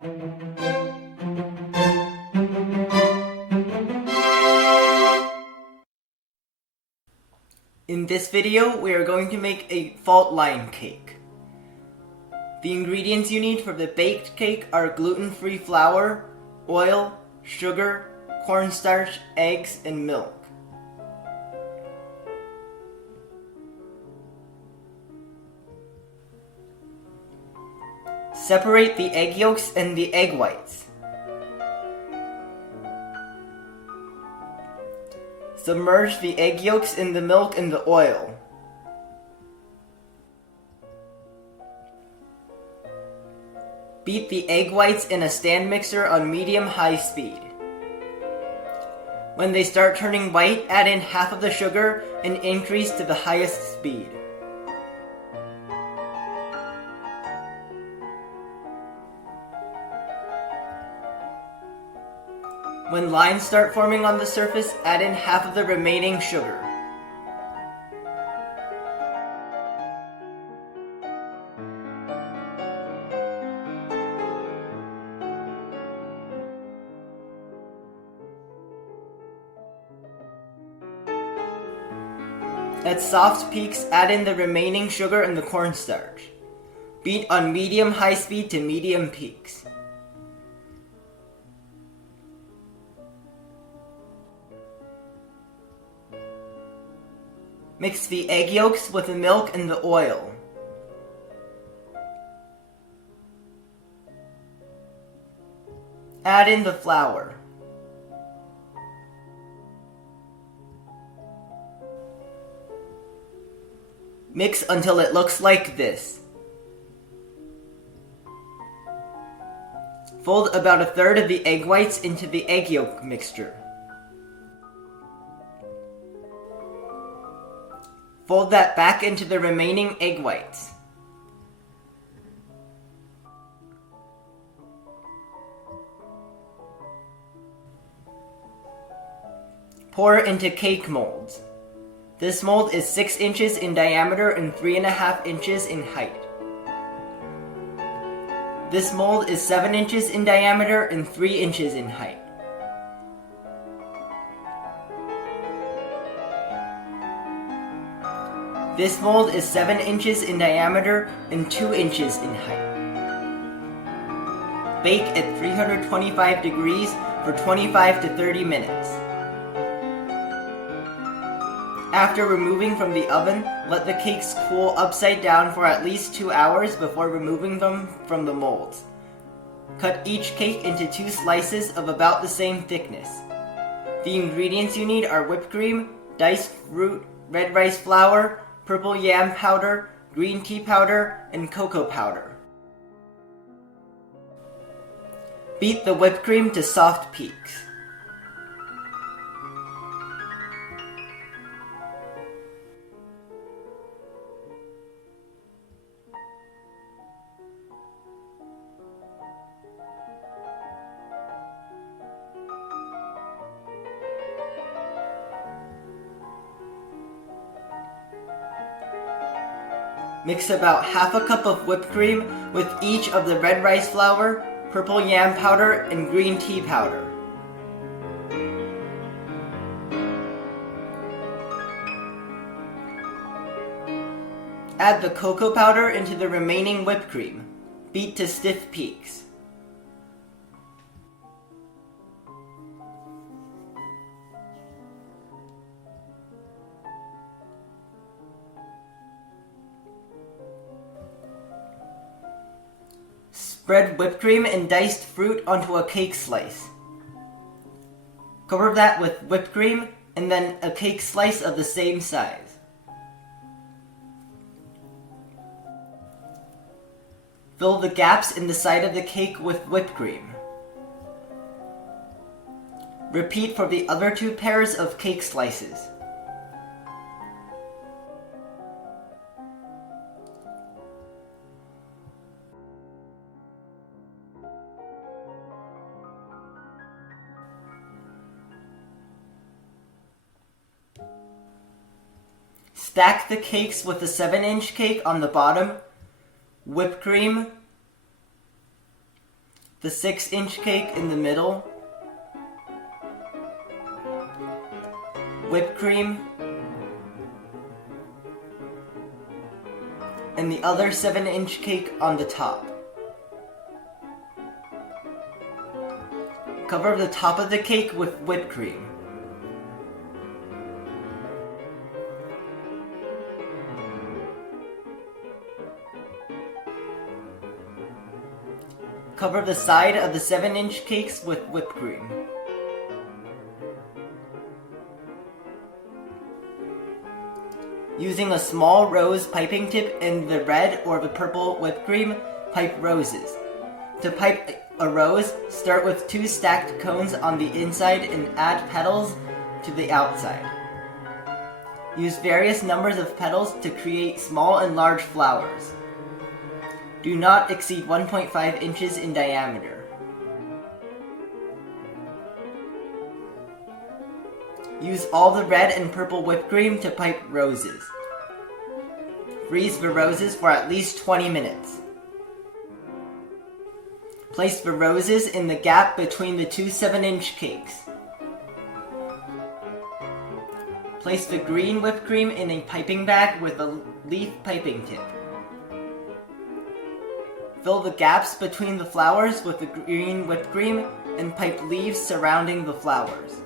In this video, we are going to make a fault line cake. The ingredients you need for the baked cake are gluten-free flour, oil, sugar, cornstarch, eggs, and milk. Separate the egg yolks and the egg whites. Submerge the egg yolks in the milk and the oil. Beat the egg whites in a stand mixer on medium-high speed. When they start turning white, add in half of the sugar and increase to the highest speed. When lines start forming on the surface, add in half of the remaining sugar. At soft peaks, add in the remaining sugar and the cornstarch. Beat on medium-high speed to medium peaks. Mix the egg yolks with the milk and the oil. Add in the flour. Mix until it looks like this. Fold about a third of the egg whites into the egg yolk mixture. Fold that back into the remaining egg whites. Pour into cake molds. This mold is 6 inches in diameter and 3.5 inches in height. This mold is 7 inches in diameter and 3 inches in height. This mold is 7 inches in diameter and 2 inches in height. Bake at 325 degrees for 25 to 30 minutes. After removing from the oven, let the cakes cool upside down for at least 2 hours before removing them from the molds. Cut each cake into 2 slices of about the same thickness. The ingredients you need are whipped cream, diced fruit, red rice flour, purple yam powder, green tea powder, and cocoa powder. Beat the whipped cream to soft peaks. Mix about half a cup of whipped cream with each of the red rice flour, purple yam powder, and green tea powder. Add the cocoa powder into the remaining whipped cream. Beat to stiff peaks. Spread whipped cream and diced fruit onto a cake slice. Cover that with whipped cream and then a cake slice of the same size. Fill the gaps in the side of the cake with whipped cream. Repeat for the other 2 pairs of cake slices. Stack the cakes with the 7-inch cake on the bottom, whipped cream, the 6-inch cake in the middle, whipped cream, and the other 7-inch cake on the top. Cover the top of the cake with whipped cream. Cover the side of the 7-inch cakes with whipped cream. Using a small rose piping tip and the red or the purple whipped cream, pipe roses. To pipe a rose, start with 2 stacked cones on the inside and add petals to the outside. Use various numbers of petals to create small and large flowers. Do not exceed 1.5 inches in diameter. Use all the red and purple whipped cream to pipe roses. Freeze the roses for at least 20 minutes. Place the roses in the gap between the 2 7-inch cakes. Place the green whipped cream in a piping bag with a leaf piping tip. Fill the gaps between the flowers with the green whipped cream and pipe leaves surrounding the flowers.